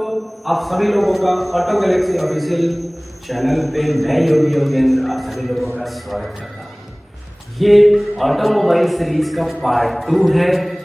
दोस्तों, आप सभी लोगों का ऑटो गैलेक्सी ऑफिशियल चैनल पे मैं योगी योगेंद्र आप सभी लोगों का स्वागत करता हूँ। ये ऑटोमोबाइल सीरीज का पार्ट 2 है।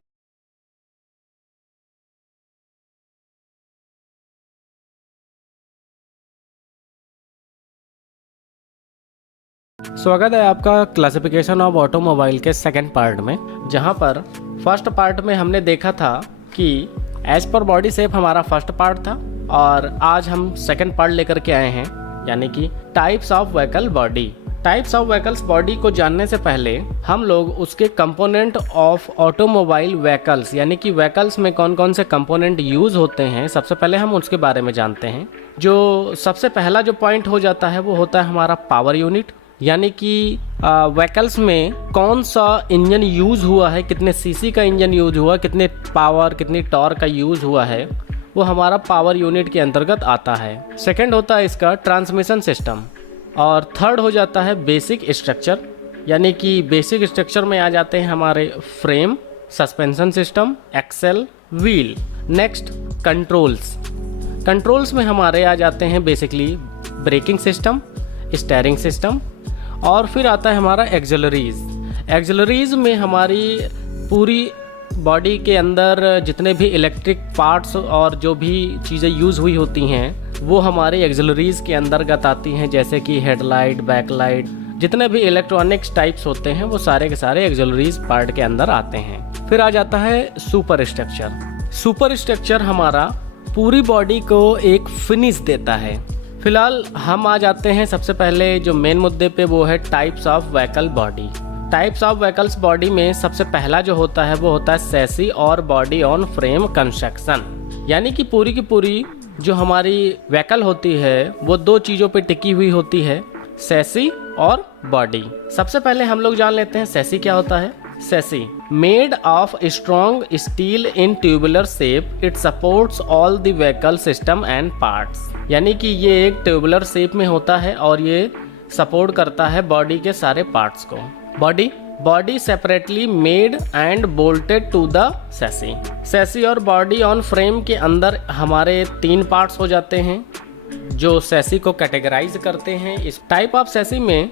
स्वागत है आपका क्लासिफिकेशन ऑफ ऑटोमोबाइल के सेकंड पार्ट में, जहां पर फर्स्ट पार्ट में हमने देखा था कि एज पर बॉडी शेप हमारा फर्स्ट पार्ट था और आज हम सेकंड पार्ट लेकर के आए हैं, यानी कि types of vehicle body. Types of vehicles body को जानने से पहले हम लोग उसके कंपोनेंट ऑफ ऑटोमोबाइल व्हीकल्स, यानी कि व्हीकल्स में कौन कौन से कंपोनेंट यूज़ होते हैं, सबसे पहले हम उसके बारे में जानते हैं। जो सबसे पहला जो पॉइंट हो जाता है वो होता है हमारा पावर यूनिट, यानी कि व्हीकल्स में कौन सा इंजन यूज़ हुआ है, कितने सीसी का इंजन यूज़ हुआ, कितने पावर कितनी टॉर्क का यूज़ हुआ है, वो हमारा पावर यूनिट के अंतर्गत आता है। सेकंड होता है इसका ट्रांसमिशन सिस्टम और थर्ड हो जाता है बेसिक स्ट्रक्चर, यानी कि बेसिक स्ट्रक्चर में आ जाते हैं हमारे frame, suspension system, axle, wheel. Next controls. Controls में हमारे आ जाते हैं basically braking system, steering system, और फिर आता है हमारा एक्सिलरीज। एक्सिलरीज में हमारी पूरी बॉडी के अंदर जितने भी इलेक्ट्रिक पार्ट्स और जो भी चीज़ें यूज़ हुई होती हैं वो हमारे एक्सिलरीज के अंतर्गत आती हैं, जैसे कि हेडलाइट, बैकलाइट, जितने भी इलेक्ट्रॉनिक्स टाइप्स होते हैं वो सारे के सारे एक्सिलरीज पार्ट के अंदर आते हैं। फिर आ जाता है सुपर स्ट्रक्चर। सुपर स्ट्रक्चर हमारा पूरी बॉडी को एक फिनिश देता है। फिलहाल हम आ जाते हैं सबसे पहले जो मेन मुद्दे पे, वो है types of vehicle body. Types of vehicles body में सबसे पहला जो होता है वो होता है सैसी और बॉडी ऑन फ्रेम कंस्ट्रक्शन, यानी कि पूरी की पूरी जो हमारी व्हीकल होती है वो दो चीज़ों पे टिकी हुई होती है, सैसी और बॉडी। सबसे पहले हम लोग जान लेते हैं सैसी क्या होता है। Sassy made of strong steel in tubular shape, it supports all the vehicle system and parts, यानी कि ये एक ट्यूबुलर शेप में होता है और ये सपोर्ट करता है बॉडी के सारे पार्ट्स को। Body separately made and bolted to the chassis. Chassis और बॉडी ऑन फ्रेम के अंदर हमारे तीन पार्ट्स हो जाते हैं जो सैसी को कैटेगराइज करते हैं। इस टाइप ऑफ सैसी में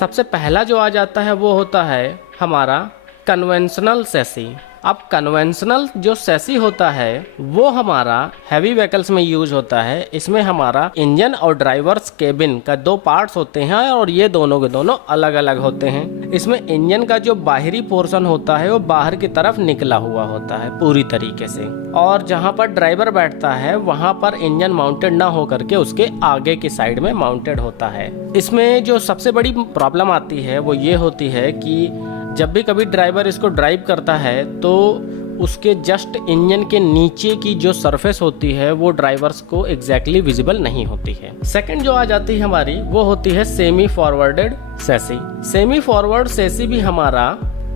सबसे पहला जो आ जाता है वो होता है हमारा कन्वेंशनल सैसी। अब कन्वेंशनल जो सैसी होता है वो हमारा हैवी व्हीकल्स में यूज होता है। इसमें हमारा इंजन और ड्राइवर्स केबिन का दो पार्ट्स होते हैं और ये दोनों के दोनों अलग अलग होते हैं। इसमें इंजन का जो बाहरी पोर्शन होता है वो बाहर की तरफ निकला हुआ होता है पूरी तरीके से, और जहाँ पर ड्राइवर बैठता है वहाँ पर इंजन माउंटेड ना होकर के उसके आगे की साइड में माउंटेड होता है। इसमें जो सबसे बड़ी प्रॉब्लम आती है वो ये होती है कि जब भी कभी ड्राइवर इसको ड्राइव करता है तो उसके जस्ट इंजन के नीचे की जो सरफेस होती है वो ड्राइवर्स को एग्जैक्टली विजिबल नहीं होती है। सेकंड जो आ जाती है हमारी वो होती है semi forwarded sassy. Semi forward sassy भी हमारा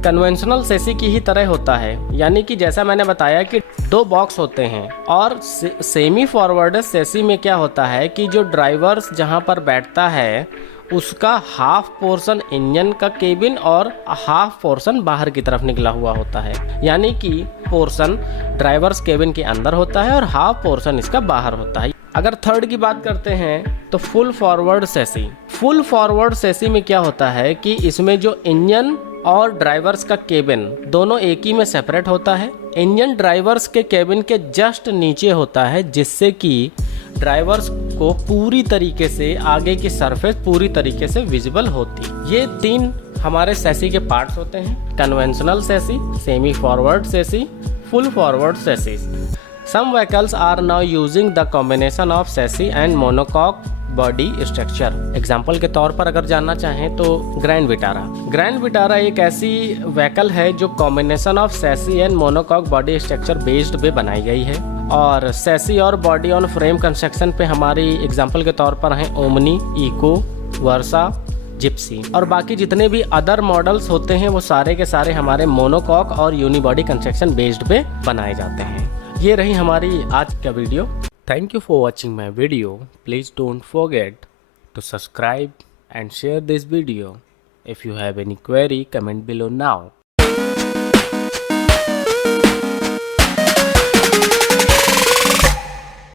कन्वेंशनल सैसी की ही तरह होता है, यानी कि जैसा मैंने बताया कि दो बॉक्स होते हैं, और सेमी फॉरवर्डेड सैसी में क्या होता है कि जो ड्राइवर्स जहां पर बैठता है उसका हाफ पोर्शन इंजन का केबिन और हाफ पोर्शन बाहर की तरफ निकला हुआ होता है, यानी कि पोर्शन ड्राइवर्स केबिन के अंदर होता है और हाफ पोर्शन इसका बाहर होता है। अगर थर्ड की बात करते हैं तो full forward chassis. Full forward sassy में क्या होता है कि इसमें जो इंजन और ड्राइवर्स का केबिन दोनों एक ही में सेपरेट होता है। इंजन ड्राइवर्स के केबिन के जस्ट नीचे होता है, जिससे कि ड्राइवर्स को पूरी तरीके से आगे की सरफेस पूरी तरीके से विजिबल होती। ये तीन हमारे सैसी के पार्ट्स होते हैं: conventional chassis, semi forward chassis, full forward chassis. Some vehicles are now using the combination of chassis and monocoque body structure. Example के तौर पर अगर जानना चाहें तो ग्रैंड विटारा। ग्रैंड विटारा एक ऐसी व्हीकल है जो combination of chassis and monocoque body structure based पे बनाई गई है, और सैसी और बॉडी ऑन फ्रेम कंस्ट्रक्शन पे हमारी एग्जाम्पल के तौर पर हैं ओमनी, इको, वर्सा, जिप्सी, और बाकी जितने भी अदर मॉडल्स होते हैं वो सारे के सारे हमारे मोनोकॉक और यूनिबॉडी कंस्ट्रक्शन बेस्ड पे बनाए जाते हैं। ये रही हमारी आज का video. Thank you for watching my video. Please don't forget to subscribe and share this video. If you have any query, comment below now.